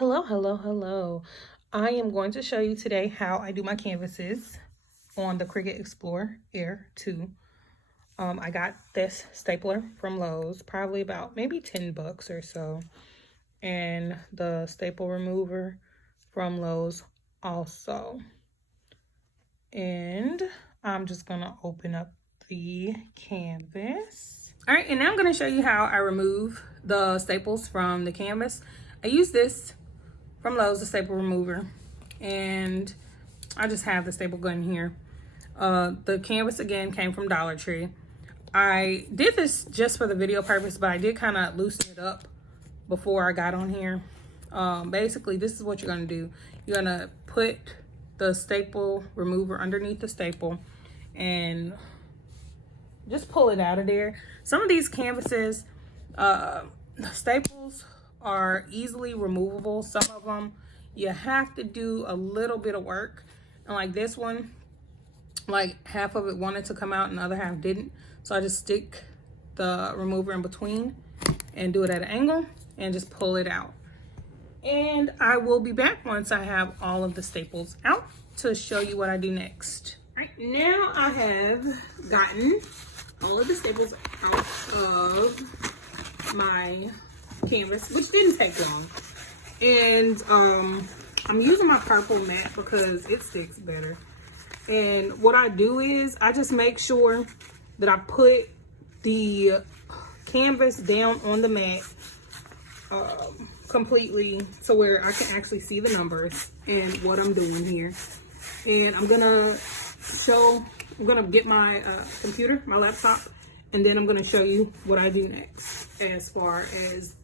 Hello, hello, hello. I am going to show you today how I do my canvases on the Cricut Explore Air 2. I got this stapler from Lowe's, probably about maybe 10 bucks or so. And the staple remover from Lowe's also. And I'm just gonna open up the canvas. All right, and now I'm gonna show you how I remove the staples from the canvas. I use this from Lowe's, the staple remover, and I just have the staple gun here. The canvas again came from Dollar Tree. I did this just for the video purpose, but I did kind of loosen it up before I got on here. Basically, this is what you're gonna do. You're gonna put the staple remover underneath the staple and just pull it out of there. Some of these canvases, staples are easily removable. Some of them you have to do a little bit of work, and like this one, like half of it wanted to come out and the other half didn't, so I just stick the remover in between and do it at an angle and just pull it out. And I will be back once I have all of the staples out to show you what I do next. All right, now I have gotten all of the staples out of my canvas, which didn't take long. And I'm using my purple mat because it sticks better. And what I do is I just make sure that I put the canvas down on the mat completely to where I can actually see the numbers and what I'm doing here. And I'm gonna get my computer, my laptop, and then I'm gonna show you what I do next as far as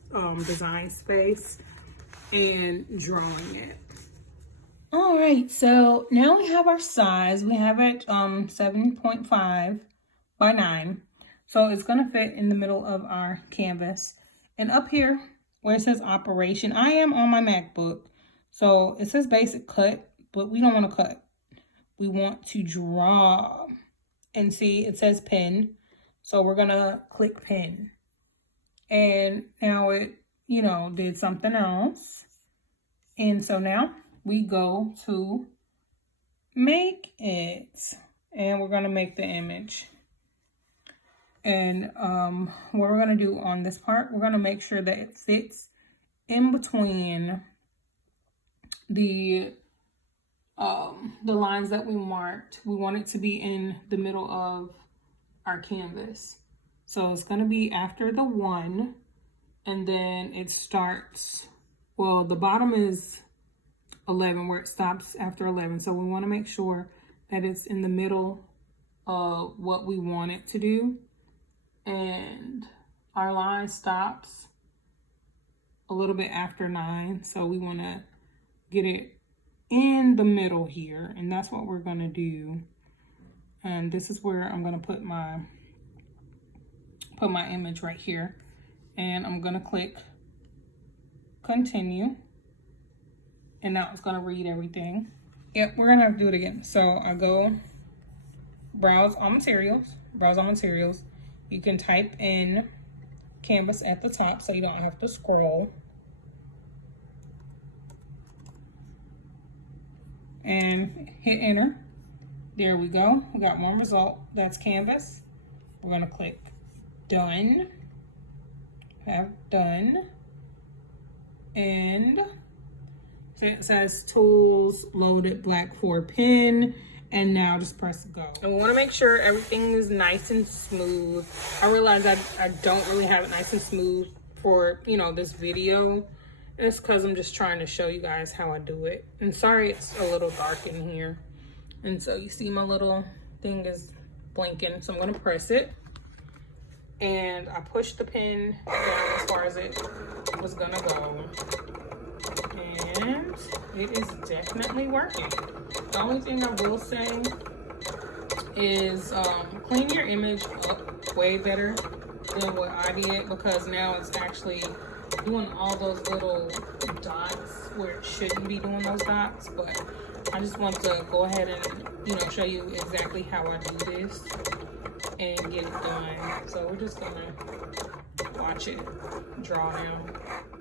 design space and drawing it. All right, so now we have our size. We have it 7.5 by 9. So it's gonna fit in the middle of our canvas. And up here where it says operation, I am on my MacBook. So it says basic cut, but we don't want to cut. We want to draw. And see, it says pen. So we're gonna click pen. And now it, did something else. And so now we go to make it. And we're gonna make the image. And what we're gonna do on this part, we're gonna make sure that it fits in between the lines that we marked. We want it to be in the middle of our canvas. So it's gonna be after the 1, and then it starts, well, the bottom is 11 where it stops after 11. So we wanna make sure that it's in the middle of what we want it to do. And our line stops a little bit after 9. So we wanna get it in the middle here, and that's what we're gonna do. And this is where I'm gonna put my image right here, and I'm gonna click continue, and now it's gonna read everything. Yep, we're gonna have to do it again. So I go browse on materials. You can type in canvas at the top so you don't have to scroll. And hit enter. There we go. We got one result. That's canvas. We're gonna click done. Have done. And it says tools loaded black 4 pen. And now just press go. And we want to make sure everything is nice and smooth. I realize I don't really have it nice and smooth for, this video. It's because I'm just trying to show you guys how I do it. And sorry it's a little dark in here. And so you see my little thing is blinking. So I'm going to press it. And I push the pen down as far as it was going to go. And it is definitely working. The only thing I will say is clean your image up way better than what I did, because now it's actually doing all those little dots where it shouldn't be doing those dots. But I just want to go ahead and show you exactly how I do this and get it done. So we're just gonna watch it draw down.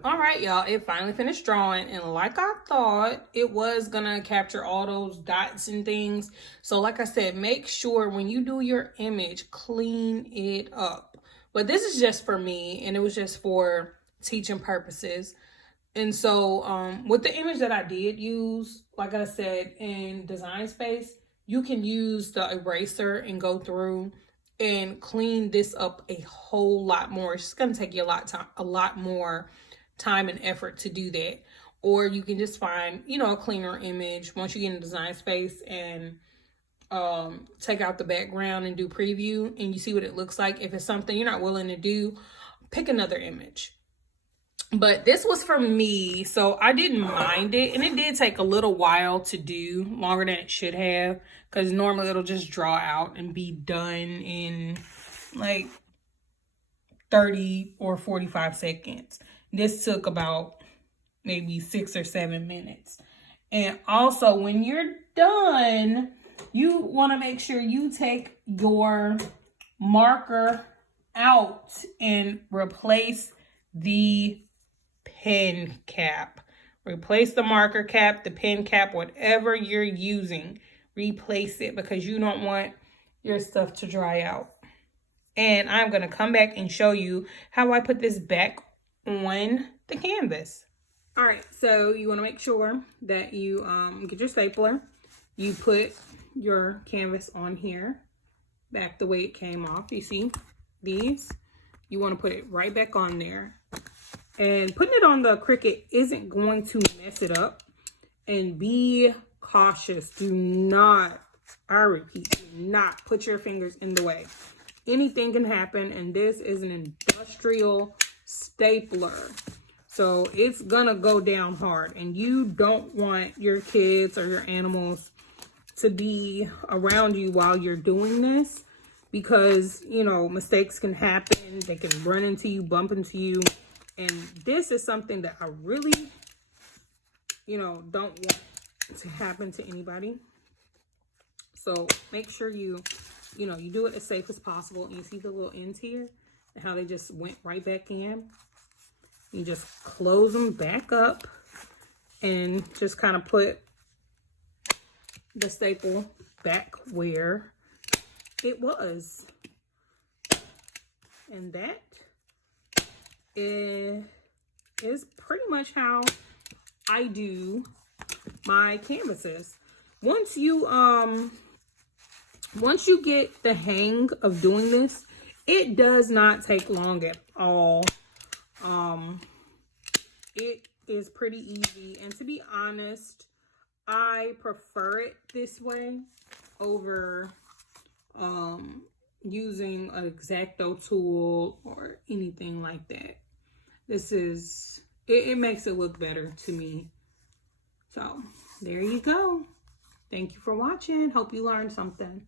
All right, y'all, it finally finished drawing, and like I thought, it was gonna capture all those dots and things. So like I said, make sure when you do your image, clean it up. But this is just for me, and it was just for teaching purposes. And so with the image that I did use, like I said, in Design Space, you can use the eraser and go through and clean this up a whole lot more. It's just gonna take you a lot more time and effort to do that. Or you can just find, you know, a cleaner image once you get in Design Space and take out the background and do preview, and you see what it looks like. If it's something you're not willing to do, pick another image. But this was for me, so I didn't mind it. And it did take a little while to do, longer than it should have, because normally it'll just draw out and be done in like 30 or 45 seconds. This took about maybe 6 or 7 minutes. And also, when you're done, you want to make sure you take your marker out and replace the pen cap. Replace the marker cap, the pen cap, whatever you're using. Replace it, because you don't want your stuff to dry out. And I'm going to come back and show you how I put this back on the canvas. All right, so you want to make sure that you get your stapler. You put your canvas on here, back the way it came off. You see these? You want to put it right back on there. And putting it on the Cricut isn't going to mess it up. And be cautious. Do not, I repeat, do not put your fingers in the way. Anything can happen, and this is an industrial stapler. So it's gonna go down hard, and you don't want your kids or your animals to be around you while you're doing this, because, you know, mistakes can happen. They can run into you, bump into you. And this is something that I really, you know, don't want to happen to anybody. So make sure you do it as safe as possible. And you see the little ends here and how they just went right back in. You just close them back up and just kind of put the staple back where it was. And that is pretty much how I do my canvases. Once you get the hang of doing this, it does not take long at all. It is pretty easy, and to be honest, I prefer it this way over using an X-Acto tool or anything like that. This is, it makes it look better to me. So there you go. Thank you for watching. Hope you learned something.